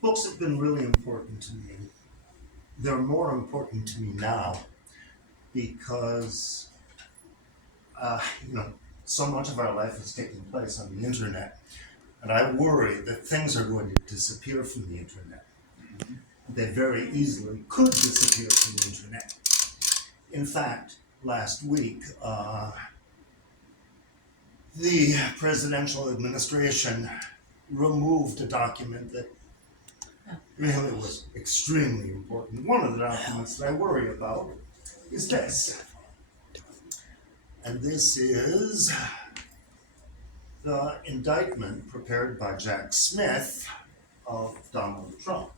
Books have been really important to me. They're more important to me now because, uh, you know, so much of our life is taking place on the internet. And I worry that things are going to disappear from the internet. They very easily could disappear from the internet. In fact, last week, the presidential administration removed a document that really was extremely important. One of the documents that I worry about is this. And this is the indictment prepared by Jack Smith of Donald Trump.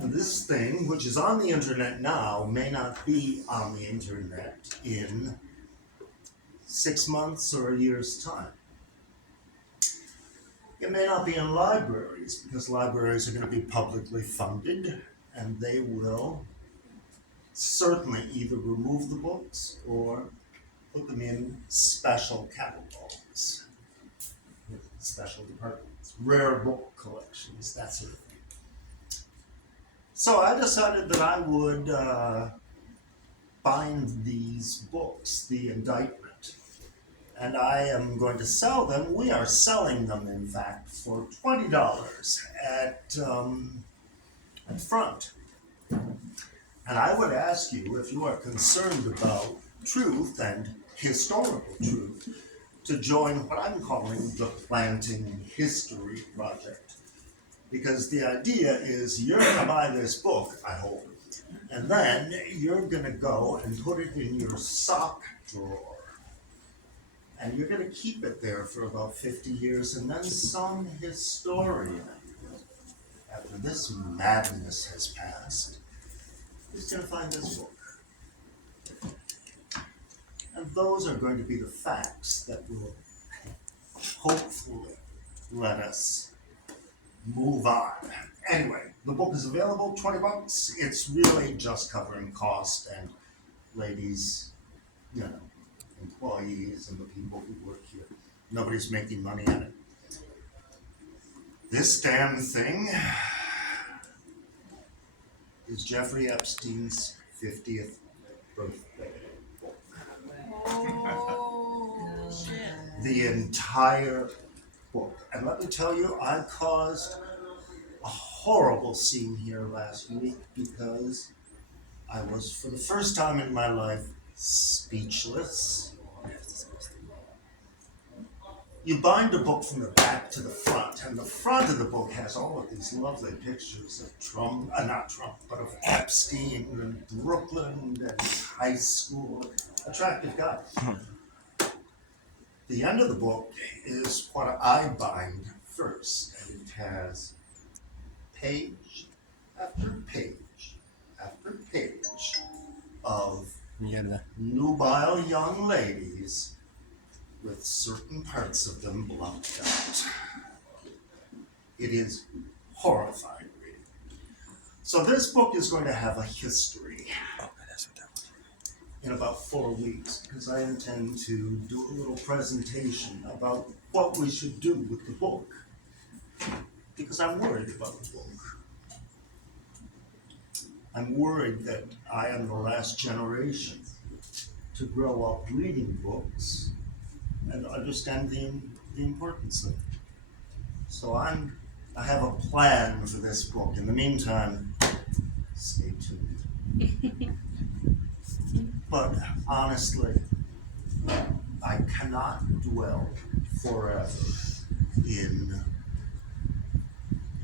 And this thing, which is on the internet now, may not be on the internet in 6 months or a year's time. It may not be in libraries because libraries are going to be publicly funded and they will certainly either remove the books or put them in special catalogs, special departments, rare book collections, that sort of thing. So I decided that I would bind these books, the indictment, and I am going to sell them. We are selling them, in fact, for $20 at front. And I would ask you, if you are concerned about truth and historical truth, to join what I'm calling the Planting History Project. Because the idea is you're going to buy this book, I hope, and then you're going to go and put it in your sock drawer. And you're going to keep it there for about 50 years, and then some historian, after this madness has passed, is going to find this book. And those are going to be the facts that will hopefully let us move on. Anyway, the book is available, $20. It's really just covering cost and ladies, employees and the people who work here. Nobody's making money on it. This damn thing is Jeffrey Epstein's 50th birthday book. Oh, shit. The entire book. And let me tell you, I caused a horrible scene here last week because I was, for the first time in my life, speechless. You bind a book from the back to the front, and the front of the book has all of these lovely pictures of Trump, not Trump, but of Epstein and Brooklyn and high school. Attractive guy. The end of the book is what I bind first, and it has page after page after page of nubile young ladies with certain parts of them blocked out. It is horrifying reading. So this book is going to have a history in about 4 weeks because I intend to do a little presentation about what we should do with the book because I'm worried about the book. I'm worried that I am the last generation to grow up reading books and understand the importance of it. So I have a plan for this book. In the meantime, stay tuned. But honestly, I cannot dwell forever in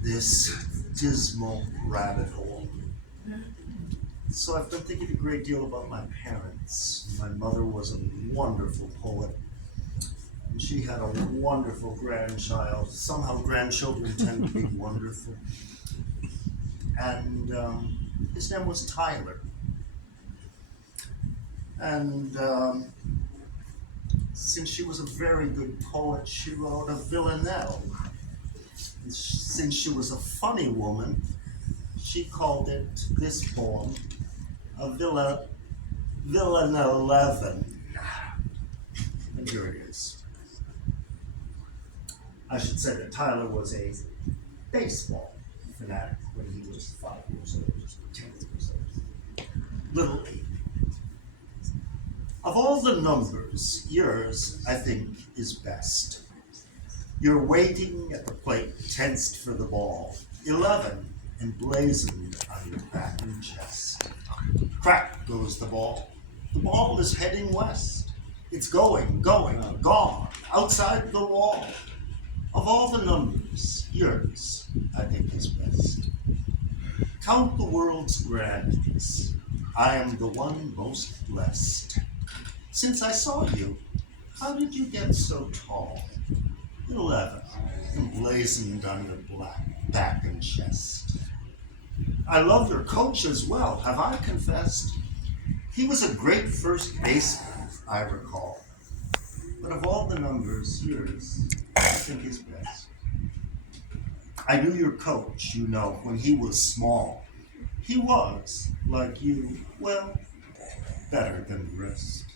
this dismal rabbit hole. So I've been thinking a great deal about my parents. My mother was a wonderful poet. And she had a wonderful grandchild. Somehow grandchildren tend to be wonderful. And his name was Tyler. And since she was a very good poet, she wrote a villanelle. And since she was a funny woman, she called it, this poem, a villanelle. And here it is. I should say that Tyler was a baseball fanatic when he was 5 years old, 10 years old. Little league. Of all the numbers, yours, I think, is best. You're waiting at the plate, tensed for the ball. 11 emblazoned on your back and chest. Crack goes the ball. The ball is heading west. It's going, gone, outside the wall. Of all the numbers, yours, I think, is best. Count the world's grandness. I am the one most blessed. Since I saw you, how did you get so tall? 11, emblazoned on your back and chest. I love your coach as well, have I confessed? He was a great first baseman, I recall. But of all the numbers, yours, I think, is best. I knew your coach, you know, when he was small. He was, like you, well, better than the rest.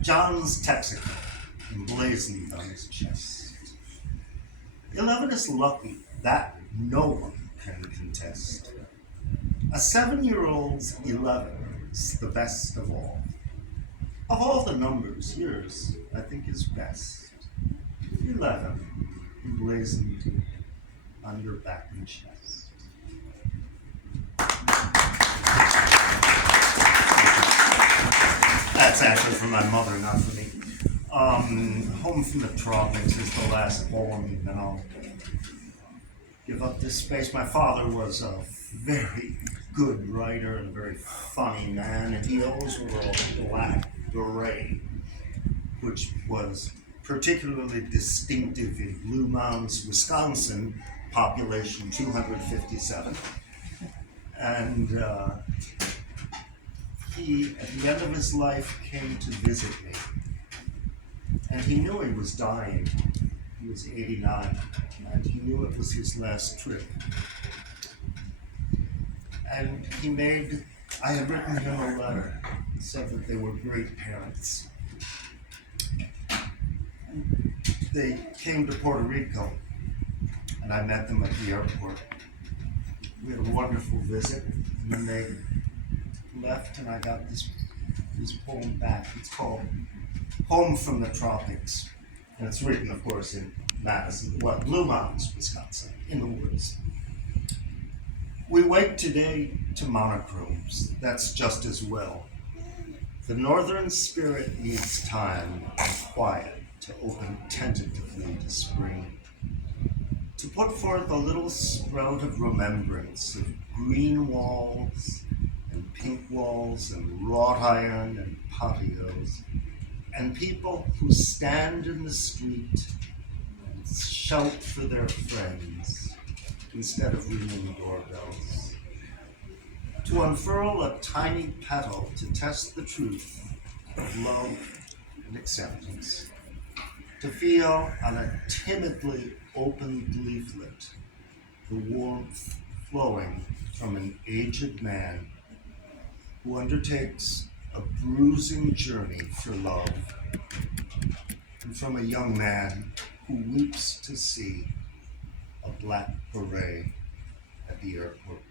John's Texaco, emblazoned on his chest. 11 is lucky, that no one can contest. A 7-year-old's 11's the best of all. Of all the numbers, yours, I think, is best. 11, emblazoned on your back and chest. That's actually from my mother, not for me. Home from the Tropics is the last poem, and then I'll give up this space. My father was a very good writer and a very funny man, and he always wore a black beret, which was particularly distinctive in Blue Mounds, Wisconsin, population 257. And he, at the end of his life, came to visit me. And he knew he was dying. He was 89, and he knew it was his last trip. And I had written him a letter, said that they were great parents. And they came to Puerto Rico, and I met them at the airport. We had a wonderful visit, and then they left, and I got this poem back. It's called Home from the Tropics, and it's written, of course, in Blue Mounds, Wisconsin, in the woods. We wake today to monochromes, that's just as well. The northern spirit needs time and quiet to open tentatively to spring, to put forth a little sprout of remembrance of green walls and pink walls and wrought iron and patios, and people who stand in the street and shout for their friends instead of ringing doorbells. To unfurl a tiny petal to test the truth of love and acceptance. To feel on a timidly opened leaflet the warmth flowing from an aged man who undertakes a bruising journey for love, and from a young man who weeps to see a black beret at the airport.